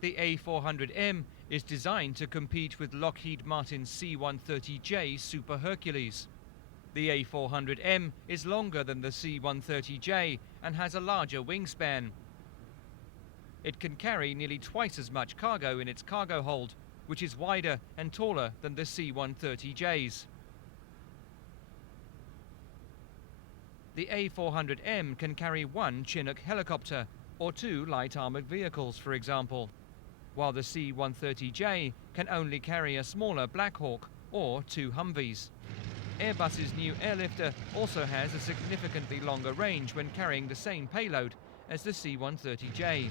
The A400M is designed to compete with Lockheed Martin's C-130J Super Hercules. The A400M is longer than the C-130J and has a larger wingspan. It can carry nearly twice as much cargo in its cargo hold, which is wider and taller than the C-130Js. The A400M can carry one Chinook helicopter or two light armoured vehicles, for example, while the C-130J can only carry a smaller Blackhawk or two Humvees. Airbus's new airlifter also has a significantly longer range when carrying the same payload as the C-130J.